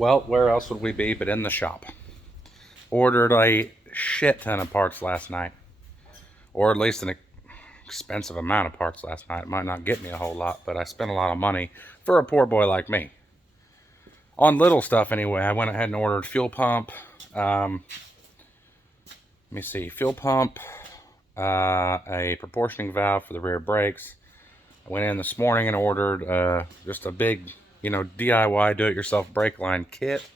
Well, where else would we be but in the shop? Ordered a shit ton of parts last night. Or at least an expensive amount of parts last night. It might not get me a whole lot, but I spent a lot of money for a poor boy like me. On little stuff anyway, I went ahead and ordered fuel pump. Let me see, fuel pump, a proportioning valve for the rear brakes. I went in this morning and ordered just a big, DIY do-it-yourself brake line kit.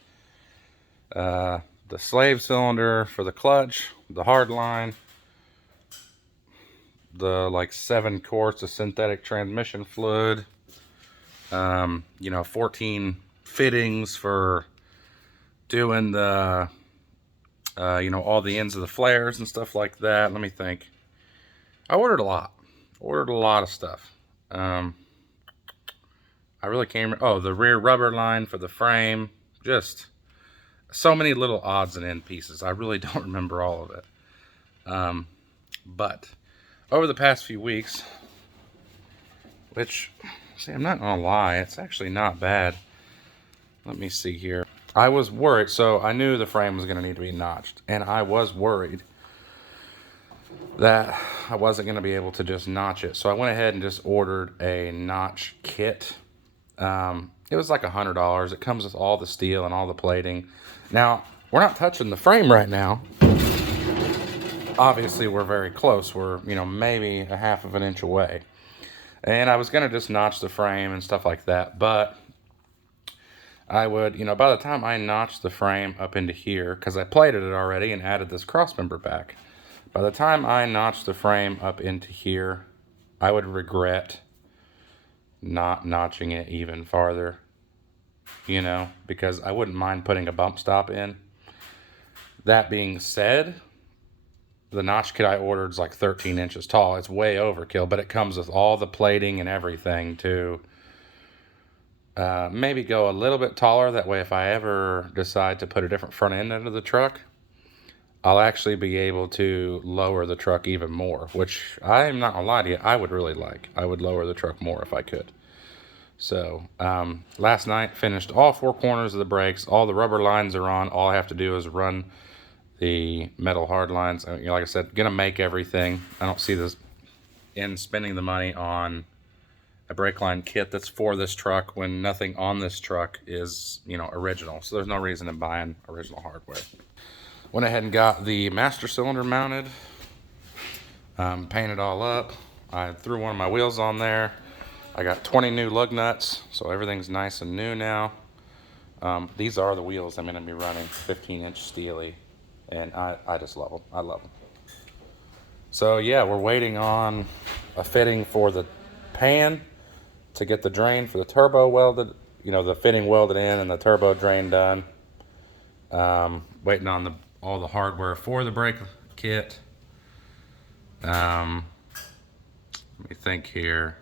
The slave cylinder for the clutch, the hard line, the like 7 quarts of synthetic transmission fluid, 14 fittings for doing the, all the ends of the flares and stuff like that. Let me think. I ordered a lot. Ordered a lot of stuff. I really can't remember. Oh, the rear rubber line for the frame. Just so many little odds and end pieces. I really don't remember all of it. But over the past few weeks, which, see, I'm not gonna lie, it's actually not bad. Let me see here. I was worried, so I knew the frame was gonna need to be notched, and I was worried that I wasn't gonna be able to just notch it. So I went ahead and just ordered a notch kit. It was like $100. It comes with all the steel and all the plating. Now, we're not touching the frame right now. Obviously, we're very close. We're, maybe a half of an inch away. And I was going to just notch the frame and stuff like that. But I would, by the time I notched the frame up into here, because I plated it already and added this crossmember back. By the time I notched the frame up into here, I would regret not notching it even farther, because I wouldn't mind putting a bump stop in. That being said, the notch kit I ordered is like 13 inches tall. It's way overkill, but it comes with all the plating and everything to maybe go a little bit taller. That way, if I ever decide to put a different front end into the truck, I'll actually be able to lower the truck even more, which I'm not gonna lie to you, I would really like. I would lower the truck more if I could. So last night, finished all 4 corners of the brakes. All the rubber lines are on. All I have to do is run the metal hard lines. Like I said, gonna make everything. I don't see this in spending the money on a brake line kit that's for this truck when nothing on this truck is, original. So there's no reason in buying original hardware. Went ahead and got the master cylinder mounted, painted all up. I threw one of my wheels on there. I got 20 new lug nuts, so everything's nice and new now. These are the wheels I'm gonna be running, 15-inch Steely, and I just love them. I love them. So yeah, we're waiting on a fitting for the pan to get the drain for the turbo welded, the fitting welded in and the turbo drain done. Waiting on all the hardware for the brake kit. Let me think here.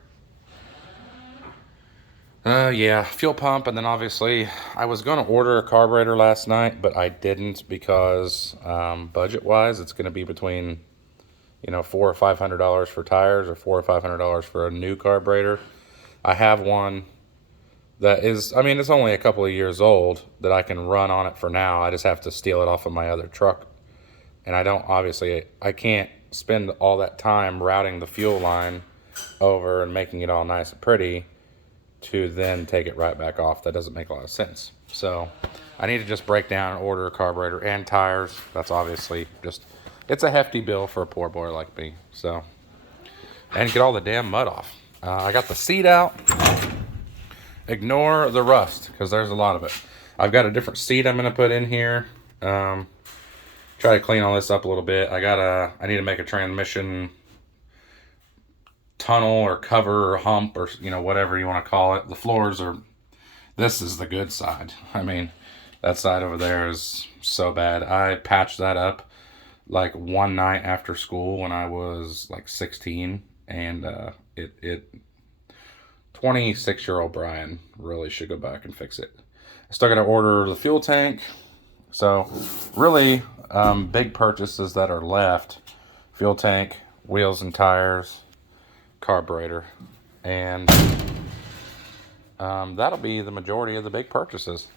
Yeah, fuel pump, and then obviously I was going to order a carburetor last night, but I didn't because budget-wise, it's going to be between $400 or $500 for tires or $400 or $500 for a new carburetor. I have one that is, it's only a couple of years old that I can run on it for now. I just have to steal it off of my other truck. And I can't spend all that time routing the fuel line over and making it all nice and pretty to then take it right back off. That doesn't make a lot of sense. So I need to just break down and order a carburetor and tires. That's obviously it's a hefty bill for a poor boy like me. So, and get all the damn mud off. I got the seat out. Ignore the rust, because there's a lot of it. I've got a different seat I'm going to put in here. Try to clean all this up a little bit. I need to make a transmission tunnel or cover or hump or, whatever you want to call it. The floors this is the good side. That side over there is so bad. I patched that up like one night after school when I was like 16, and 26-year-old Brian really should go back and fix it. I still got to order the fuel tank. So really big purchases that are left: fuel tank, wheels and tires, carburetor, and that'll be the majority of the big purchases.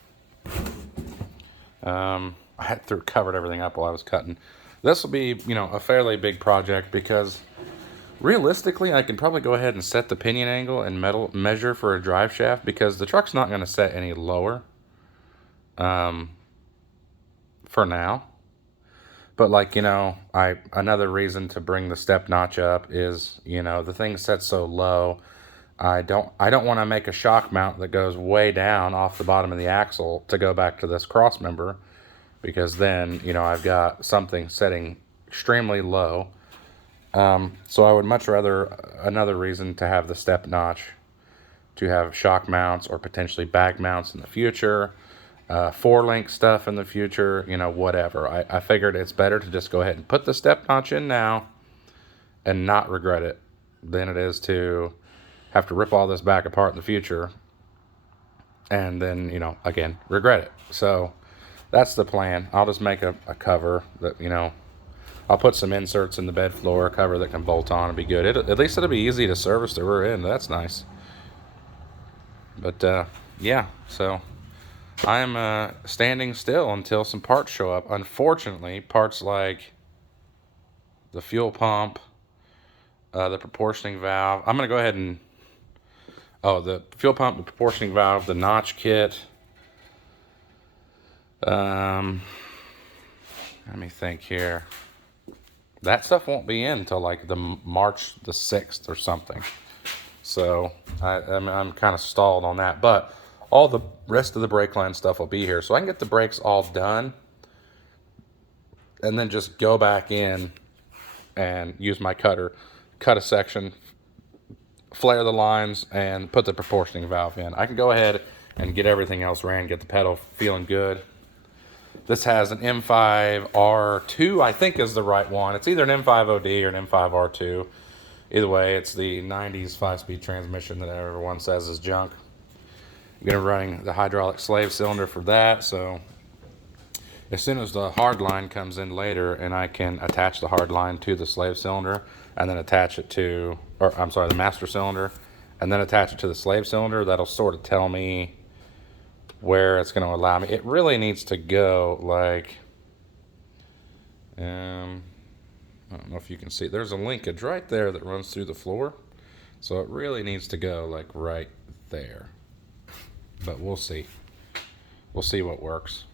I had covered everything up while I was cutting. This will be, a fairly big project because realistically, I can probably go ahead and set the pinion angle and measure for a drive shaft because the truck's not going to set any lower for now. But like, another reason to bring the step notch up is, the thing sets so low. I don't want to make a shock mount that goes way down off the bottom of the axle to go back to this cross member, because then, I've got something setting extremely low. So I would much rather, another reason to have the step notch, to have shock mounts or potentially bag mounts in the future, 4-link stuff in the future, whatever. I figured it's better to just go ahead and put the step notch in now and not regret it than it is to have to rip all this back apart in the future and then, again, regret it. So that's the plan. I'll just make a cover that, I'll put some inserts in the bed floor, a cover that can bolt on and be good. At least it'll be easy to service the rear end. That's nice. But, yeah, so I'm standing still until some parts show up. Unfortunately, parts like the fuel pump, the proportioning valve. I'm going to go ahead and... Oh, the fuel pump, the proportioning valve, the notch kit. Let me think here. That stuff won't be in until like the March the 6th or something. So I'm kind of stalled on that. But all the rest of the brake line stuff will be here. So I can get the brakes all done and then just go back in and use my cutter, cut a section, flare the lines, and put the proportioning valve in. I can go ahead and get everything else ran, get the pedal feeling good. This has an M5R2, I think is the right one. It's either an M5OD or an M5R2. Either way, it's the 90s 5-speed transmission that everyone says is junk. I'm going to be running the hydraulic slave cylinder for that, so as soon as the hard line comes in later and I can attach the hard line to the slave cylinder and then attach it to, the master cylinder, and then attach it to the slave cylinder, that'll sort of tell me where it's going to allow me. It really needs to go like, I don't know if you can see, there's a linkage right there that runs through the floor. So it really needs to go like right there. But we'll see. We'll see what works.